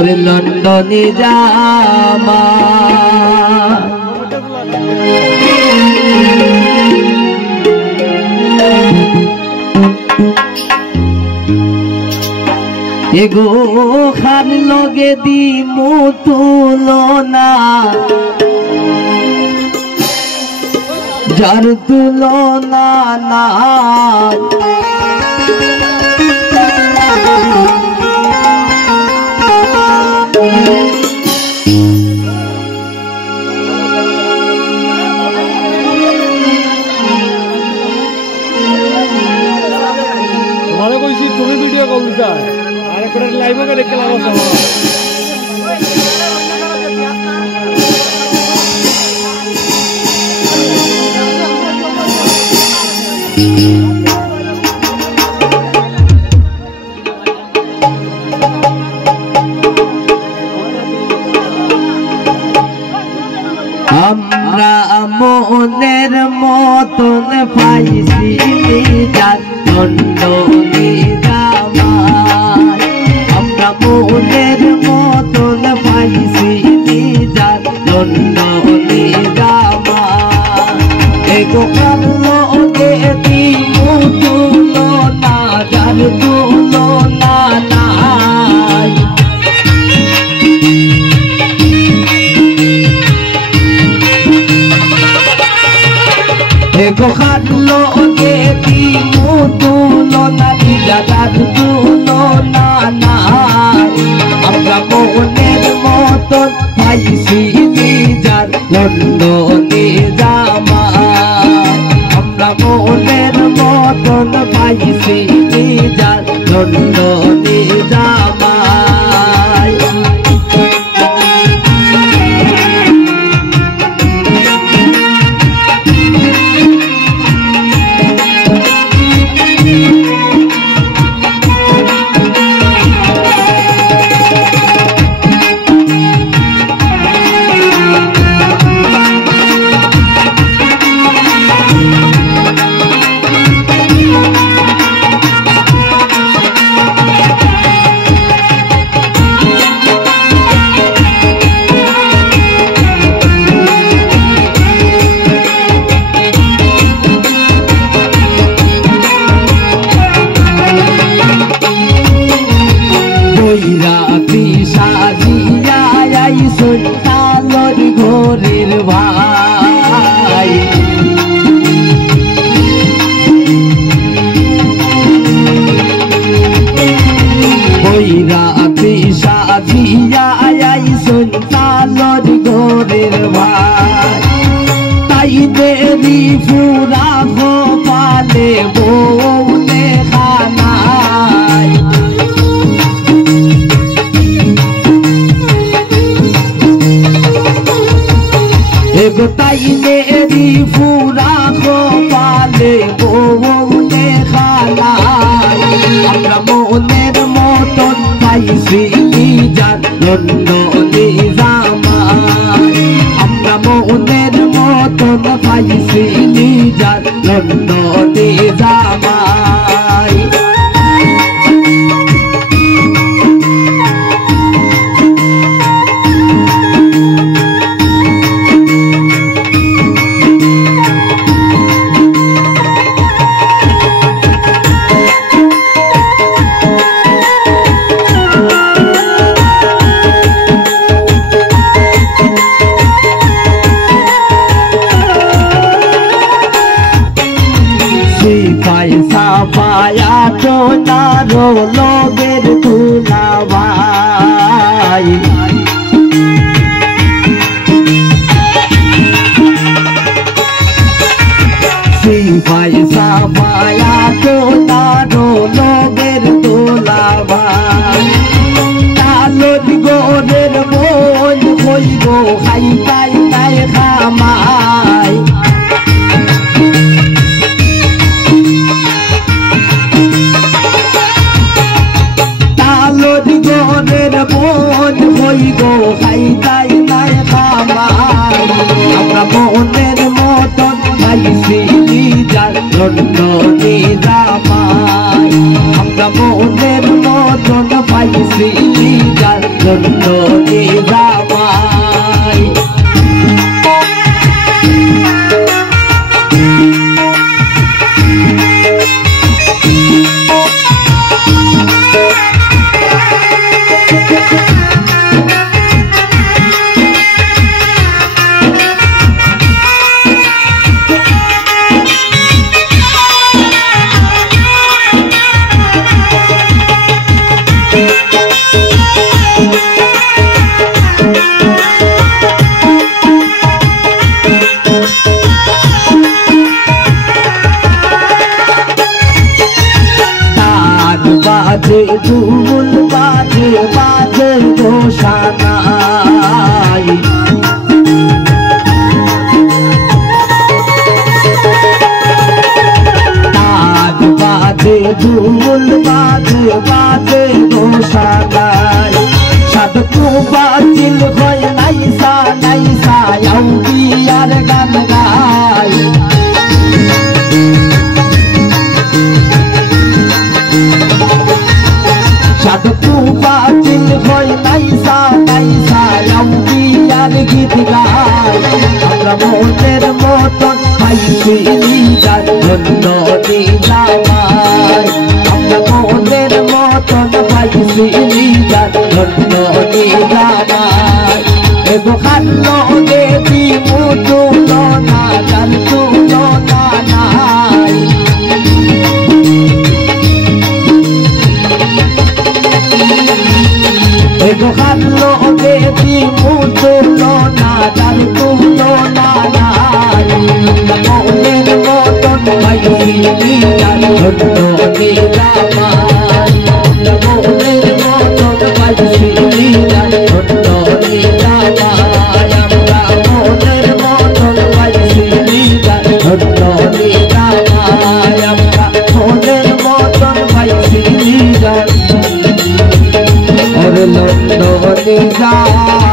ওরে লন্ডনে জামা এগো খান লগে দি তুলনা যার তুলনা না तुम्हारे कोई सी तुम्हें वीडियो कॉल दिखा अरे पर लाइव में देख के लाओ सब আমরা মনের মতন পাইছি লন্ডনে জামাই আমরা মনের মতন পাইছি লন্ডনে জামাই এগো কালো গে দি তুলনা যার তুলনা নাই এগো কালো গে দি তুলনা যার তুলনা নাই আমরা মনের মতন পাইছি যার লন্ডনে জামাই আমরা মনের মতন পাইছি যার লন্ডনে জামাই রাতি সাজিয়া আইসুন তালর ঘরের ভাই ওই রাতি সাজিয়া আইসুন তালর ঘরের ভাই তাই দেরি পুরা গোপালে বউলে খানাই এগো তাই নেরি পুরা গোপালে বউলে খানাই আমরা মনের মতন পাইছি যার লন্ডনে জামাই আমরা মনের মতন পাইছি যার লন্ডনে জামাই পয়সা পায়া তো নারো লগের তুলাবাই পয়সা পায়া তো নারো লগের তুলাবাই তালর গোরের মন হইব খাই তাই তাই খামাই গোরের মন হইব খাই তাই তাই খামাই আমরা মনের মতন পাইছি যার লন্ডনে জামাই আমরা মনের মতন পাইছি যার ধন্য নিজামাই বাজে দুল বাজে বাজে ঘোষণাই তার বাজে দুল বাজে বাজে ঘোষণাই সাধু বাজিল হয় নাইসা নাইসা আউলিয়ার গান গায় সাধু বাজিল হয় নাইসা নাইসা আউলিয়ার গীত গায় আমরা মনের মতন পাইছি নিজার ধন্য নিজামাই আমরা মনের মতন পাইছি নিজার ধন্য নিজামাই এগো খাল্লো দেবী মুতুলো না জান তুলো না নাই এগো খাল্লো দেবী মুতুলো না জান তুলো না নাই মনের মতন পাইছি নিজার ধন্য নিজামাই মনের মতন পাইছি নিজার ধন্য নিজামাই আমরা মনের মতন পাইছি নিজার ধন্য নিজামাই আমরা মনের মতন পাইছি নিজার ধন্য নিজামাই